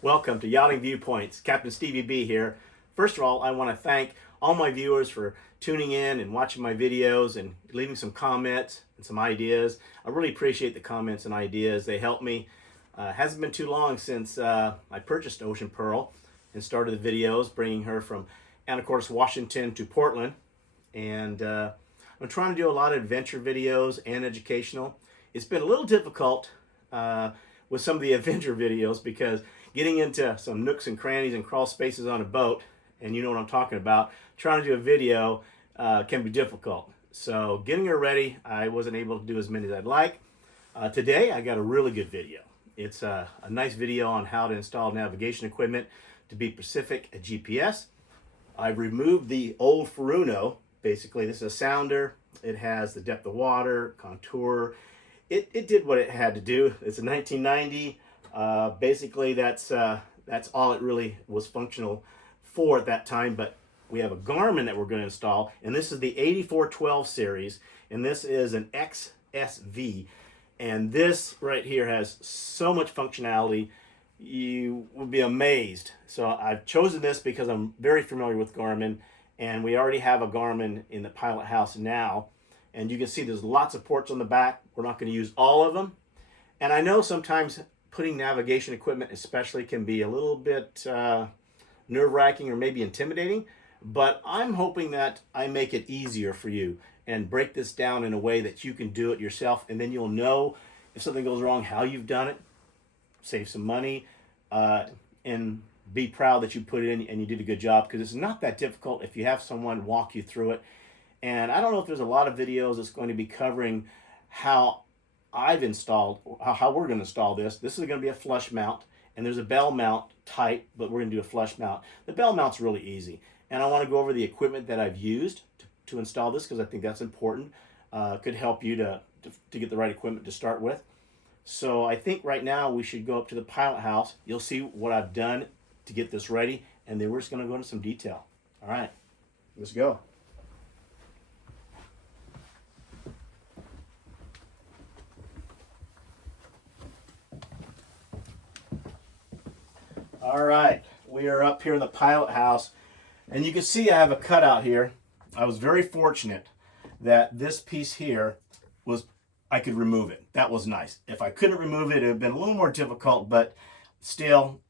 Welcome to Yachting Viewpoints. Captain Stevie B here. First of all, I want to thank all my viewers for tuning in and watching my videos and leaving some comments and some ideas. I really appreciate the comments and ideas. They help me. Hasn't been too long since I purchased Ocean Pearl and started the videos, bringing her from Anacortes, Washington to Portland. And I'm trying to do a lot of adventure videos and educational. It's been a little difficult with some of the adventure videos because getting into some nooks and crannies and crawl spaces on a boat, and you know what I'm talking about, trying to do a video can be difficult. So getting her ready, I wasn't able to do as many as I'd like. Today I got a really good video. It's a nice video on how to install navigation equipment to be Pacific GPS. I've removed the old Furuno. Basically, this is a sounder. It has the depth of water, contour. It did what it had to do. It's a 1990. Basically, that's all it really was functional for at that time. But we have a Garmin that we're going to install, and this is the 8412 series, and this is an XSV. And this right here has so much functionality, you would be amazed. So I've chosen this because I'm very familiar with Garmin, and we already have a Garmin in the pilot house now. And you can see there's lots of ports on the back. We're not going to use all of them. And I know sometimes putting navigation equipment especially can be a little bit nerve-wracking or maybe intimidating, but I'm hoping that I make it easier for you and break this down in a way that you can do it yourself, and then you'll know if something goes wrong how you've done it, save some money, and be proud that you put it in and you did a good job, because it's not that difficult if you have someone walk you through it. And I don't know if there's a lot of videos that's going to be covering how I've installed, how we're going to install this. This is going to be a flush mount, and there's a bell mount type, but we're going to do a flush mount. The bell mount's really easy, and I want to go over the equipment that I've used to install this, because I think that's important. Could help you to get the right equipment to start with. So I think right now we should go up to the pilot house. You'll see what I've done to get this ready, and then we're just going to go into some detail. All right, let's go. All right, we are up here in the pilot house, and you can see I have a cutout here. I was very fortunate that this piece here I could remove it. That was nice. If I couldn't remove it, it would have been a little more difficult, but still,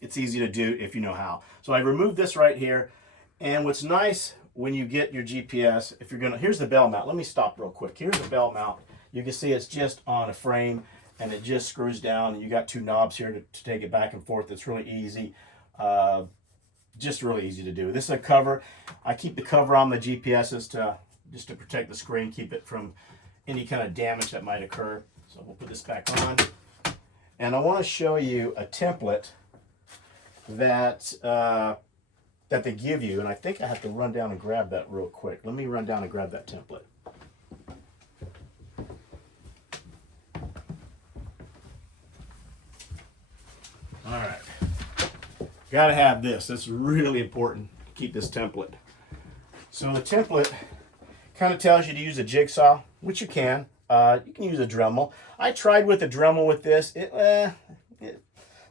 it's easy to do if you know how. So I removed this right here, and what's nice when you get your GPS, if you're gonna, here's the bell mount. Let me stop real quick. Here's the bell mount. You can see it's just on a frame, and it just screws down, and you got two knobs here to take it back and forth. It's really easy. Just really easy to do. This is a cover. I keep the cover on the GPSs just to protect the screen, keep it from any kind of damage that might occur. So we'll put this back on. And I want to show you a template that that they give you, and I think I have to run down and grab that real quick. Let me run down and grab that template. All right. Got to have this. This is really important to keep this template. So the template kind of tells you to use a jigsaw, which you can. You can use a Dremel. I tried with a Dremel with this. It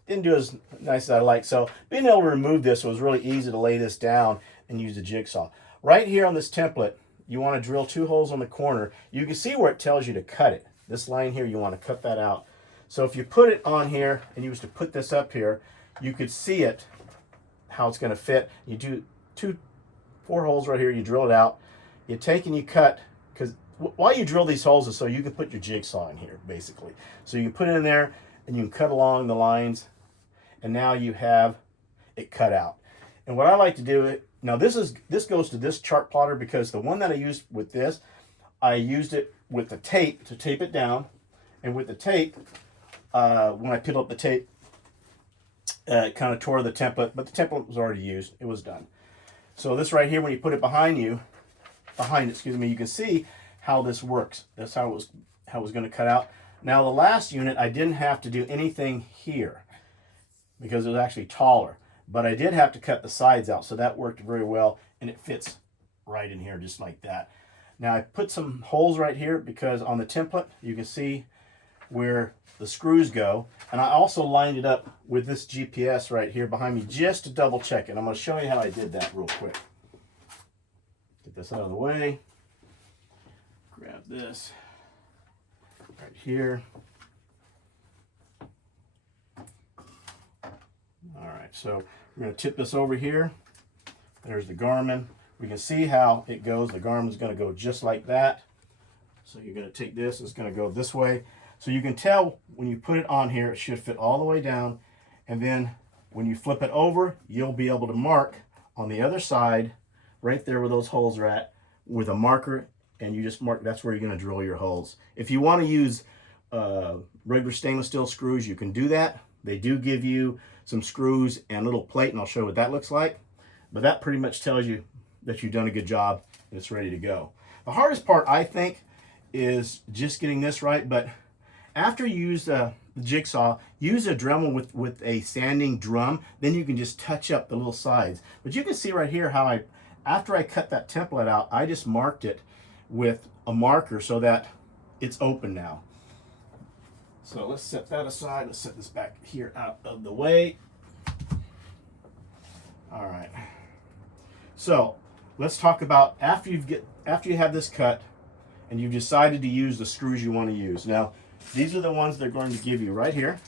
didn't do as nice as I like. So being able to remove this was really easy to lay this down and use a jigsaw. Right here on this template, you want to drill 2 holes on the corner. You can see where it tells you to cut it. This line here, you want to cut that out. So if you put it on here and you was to put this up here, you could see it, how it's going to fit. You do 4 holes right here, you drill it out. You take and you cut, because why you drill these holes is so you can put your jigsaw in here, basically. So you can put it in there and you can cut along the lines, and now you have it cut out. And what I like to do, now this goes to this chart plotter, because the one that I used with this, I used it with the tape to tape it down, and with the tape, when I peeled up the tape, it kind of tore the template, but the template was already used. It was done. So this right here, when you put it behind you, you can see how this works. That's how it was going to cut out. Now the last unit, I didn't have to do anything here because it was actually taller, but I did have to cut the sides out, so that worked very well, and it fits right in here just like that. Now I put some holes right here because on the template, you can see where the screws go. And I also lined it up with this GPS right here behind me just to double check it. I'm going to show you how I did that real quick. Get this out of the way. Grab this right here. All right, so we're going to tip this over here. There's the Garmin. We can see how it goes. The Garmin's going to go just like that. So you're going to take this, it's going to go this way. So you can tell when you put it on here, it should fit all the way down. And then when you flip it over, you'll be able to mark on the other side, right there where those holes are at, with a marker, and you just mark, that's where you're going to drill your holes. If you want to use regular stainless steel screws, you can do that. They do give you some screws and a little plate, and I'll show you what that looks like. But that pretty much tells you that you've done a good job and it's ready to go. The hardest part, I think, is just getting this right. But after you use the jigsaw, use a Dremel with a sanding drum, then you can just touch up the little sides. But you can see right here how after I cut that template out, I just marked it with a marker so that it's open now. So let's set that aside. Let's set this back here out of the way. All right. So let's talk about after you have this cut and you've decided to use the screws you want to use. Now, these are the ones they're going to give you right here.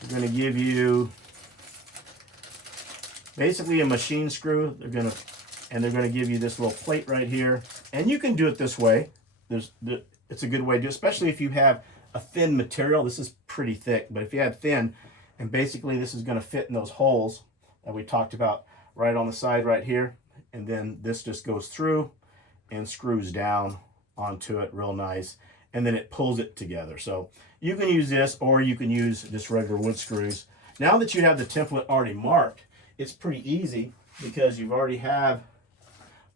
They're going to give you basically a machine screw. They're going to give you this little plate right here. And you can do it this way. It's a good way to do it, especially if you have a thin material. This is pretty thick, but if you had thin, and basically this is going to fit in those holes that we talked about right on the side right here, and then this just goes through and screws down onto it real nice, and then it pulls it together. So you can use this, or you can use just regular wood screws. Now that you have the template already marked, it's pretty easy because you've already have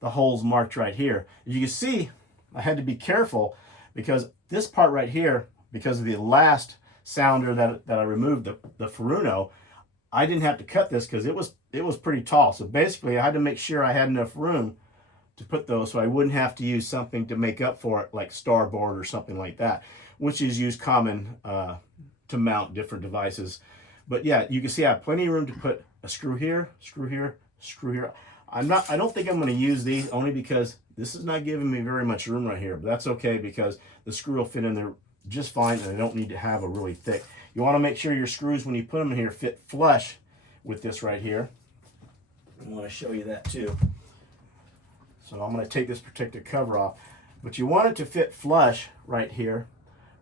the holes marked right here. As you can see, I had to be careful because this part right here, because of the last sounder that I removed, the Furuno, I didn't have to cut this because it was pretty tall. So basically I had to make sure I had enough room to put those so I wouldn't have to use something to make up for it, like Starboard or something like that, which is used common to mount different devices. But yeah, you can see I have plenty of room to put a screw here, screw here, screw here. I don't think I'm going to use these, only because this is not giving me very much room right here, but that's okay because the screw will fit in there just fine, and I don't need to have a really thick. You want to make sure your screws, when you put them in here, fit flush with this right here. I want to show you that too. So I'm going to take this protective cover off, but you want it to fit flush right here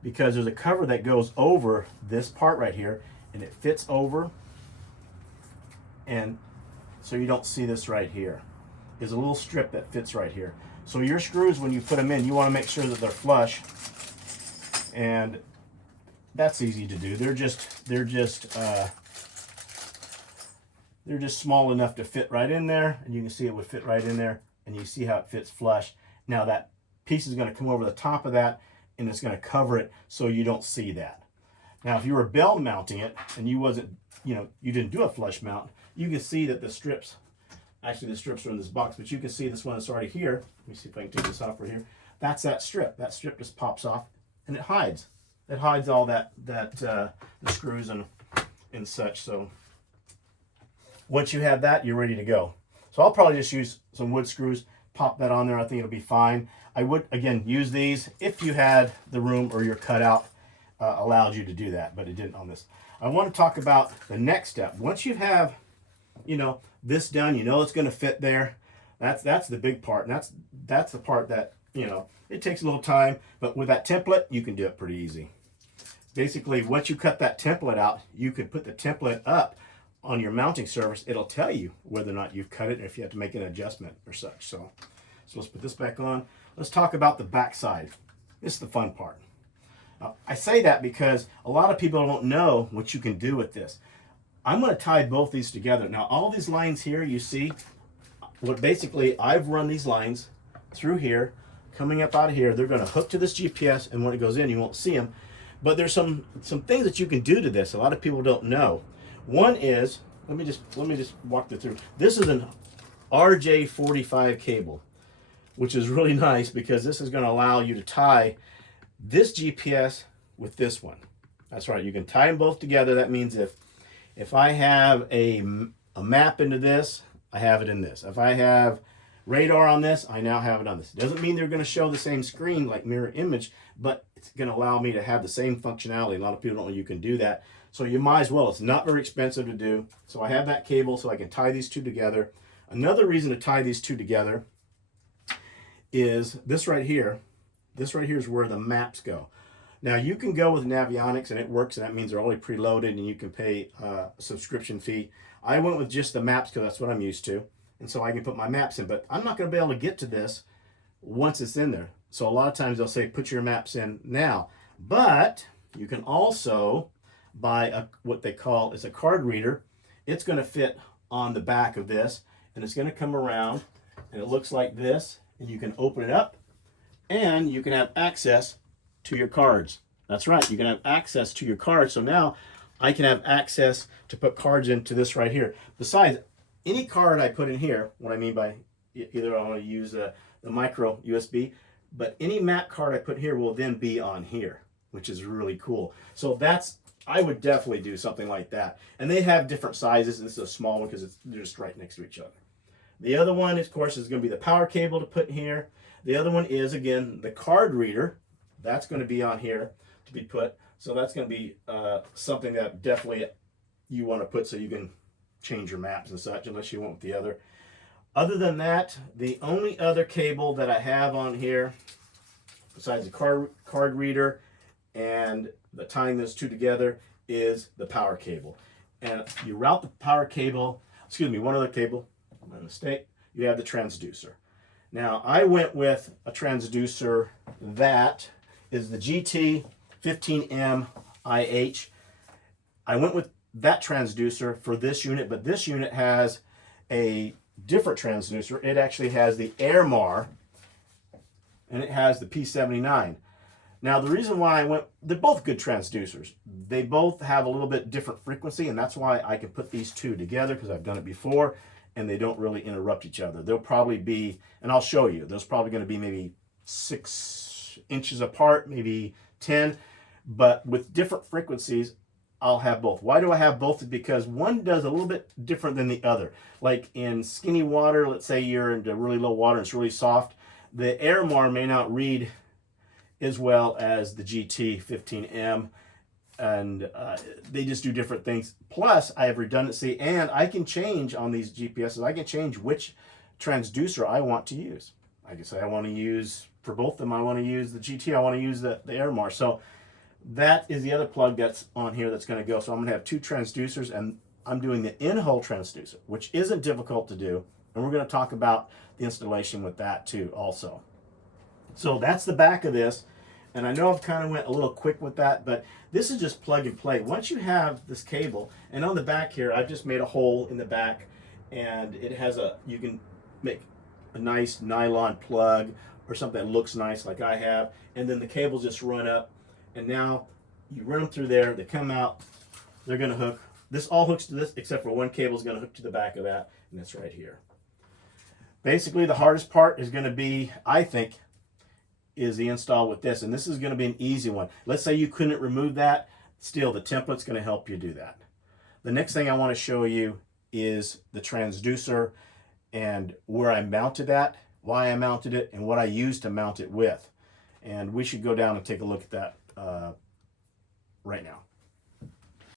because there's a cover that goes over this part right here, and it fits over, and so you don't see this right here. There's a little strip that fits right here. So your screws, when you put them in, you want to make sure that they're flush, and that's easy to do. They're just small enough to fit right in there, and you can see it would fit right in there, and you see how it fits flush. Now that piece is going to come over the top of that, and it's going to cover it so you don't see that. Now, if you were bell mounting it and you didn't do a flush mount, you can see that the strips, actually the strips are in this box, but you can see this one that's already here. Let me see if I can take this off right here. That's that strip. That strip just pops off and it hides. It hides all the screws and such. So once you have that, you're ready to go. So I'll probably just use some wood screws, pop that on there. I think it'll be fine. I would, again, use these if you had the room or your cutout allowed you to do that, but it didn't on this. I want to talk about the next step. Once you have, this done, it's going to fit there. That's the big part. And that's the part that, it takes a little time, but with that template, you can do it pretty easy. Basically, once you cut that template out, you could put the template up on your mounting surface. It'll tell you whether or not you've cut it, or if you have to make an adjustment or such. So let's put this back on. Let's talk about the back side. This is the fun part. I say that because a lot of people don't know what you can do with this. I'm going to tie both these together. Now, all these lines here, you see, basically I've run these lines through here, coming up out of here. They're going to hook to this GPS, and when it goes in, you won't see them. But there's some things that you can do to this. A lot of people don't know. One is, let me just walk you through. This is an RJ45 cable, which is really nice because this is going to allow you to tie this GPS with this one. That's right, you can tie them both together. That means if I have a map into this, I have it in this. If I have radar on this, I now have it on this. It doesn't mean they're going to show the same screen like mirror image, but it's going to allow me to have the same functionality. A lot of people don't know you can do that. So you might as well. It's not very expensive to do. So I have that cable so I can tie these two together. Another reason to tie these two together is this right here. This right here is where the maps go. Now you can go with Navionics and it works, and that means they're already preloaded and you can pay a subscription fee. I went with just the maps because that's what I'm used to. And so I can put my maps in, but I'm not going to be able to get to this once it's in there. So a lot of times they'll say, put your maps in now. But you can also buy what they call is a card reader. It's going to fit on the back of this, and it's going to come around, and it looks like this, and you can open it up, and you can have access to your cards. That's right, you can have access to your cards. So now I can have access to put cards into this right here. Besides, any card I put in here, what I mean by either I want to use the micro USB, but any map card I put here will then be on here, which is really cool. So I would definitely do something like that. And they have different sizes. This is a small one because they're just right next to each other. The other one, of course, is going to be the power cable to put in here. The other one is, again, the card reader. That's going to be on here to be put. So that's going to be something that definitely you want to put so you can change your maps and such, unless you want with the other. Other than that, the only other cable that I have on here, besides the card reader and the tying those two together, is the power cable. And you route the power cable, one other cable, my mistake, you have the transducer. Now I went with a transducer that is the GT15M IH. I went with that transducer for this unit, but this unit has a different transducer. It actually has the Airmar, and it has the P79. Now the reason why they're both good transducers. They both have a little bit different frequency, and that's why I can put these two together, because I've done it before, and they don't really interrupt each other. They'll probably be, and I'll show you, there's probably going to be maybe 6 inches apart, maybe 10, but with different frequencies, I'll have both. Why do I have both? Because one does a little bit different than the other. Like in skinny water, let's say you're into really low water, it's really soft, the Airmar may not read as well as the GT15M, and they just do different things. Plus, I have redundancy, and I can change on these GPSs, I can change which transducer I want to use. I can say I want to use, for both of them, I want to use the GT, I want to use the Airmar. So that is the other plug that's on here that's going to go. So I'm going to have 2 transducers, and I'm doing the in-hole transducer, which isn't difficult to do. And we're going to talk about the installation with that too also. So that's the back of this. And I know I've kind of went a little quick with that, but this is just plug and play. Once you have this cable, and on the back here, I've just made a hole in the back, and it has you can make a nice nylon plug or something that looks nice like I have, and then the cables just run up. And now you run them through there, they come out, they're going to hook. This all hooks to this, except for one cable is going to hook to the back of that, and that's right here. Basically, the hardest part is going to be, I think, is the install with this. And this is going to be an easy one. Let's say you couldn't remove that. Still, the template's going to help you do that. The next thing I want to show you is the transducer and where I mounted that, why I mounted it, and what I used to mount it with. And we should go down and take a look at that right now.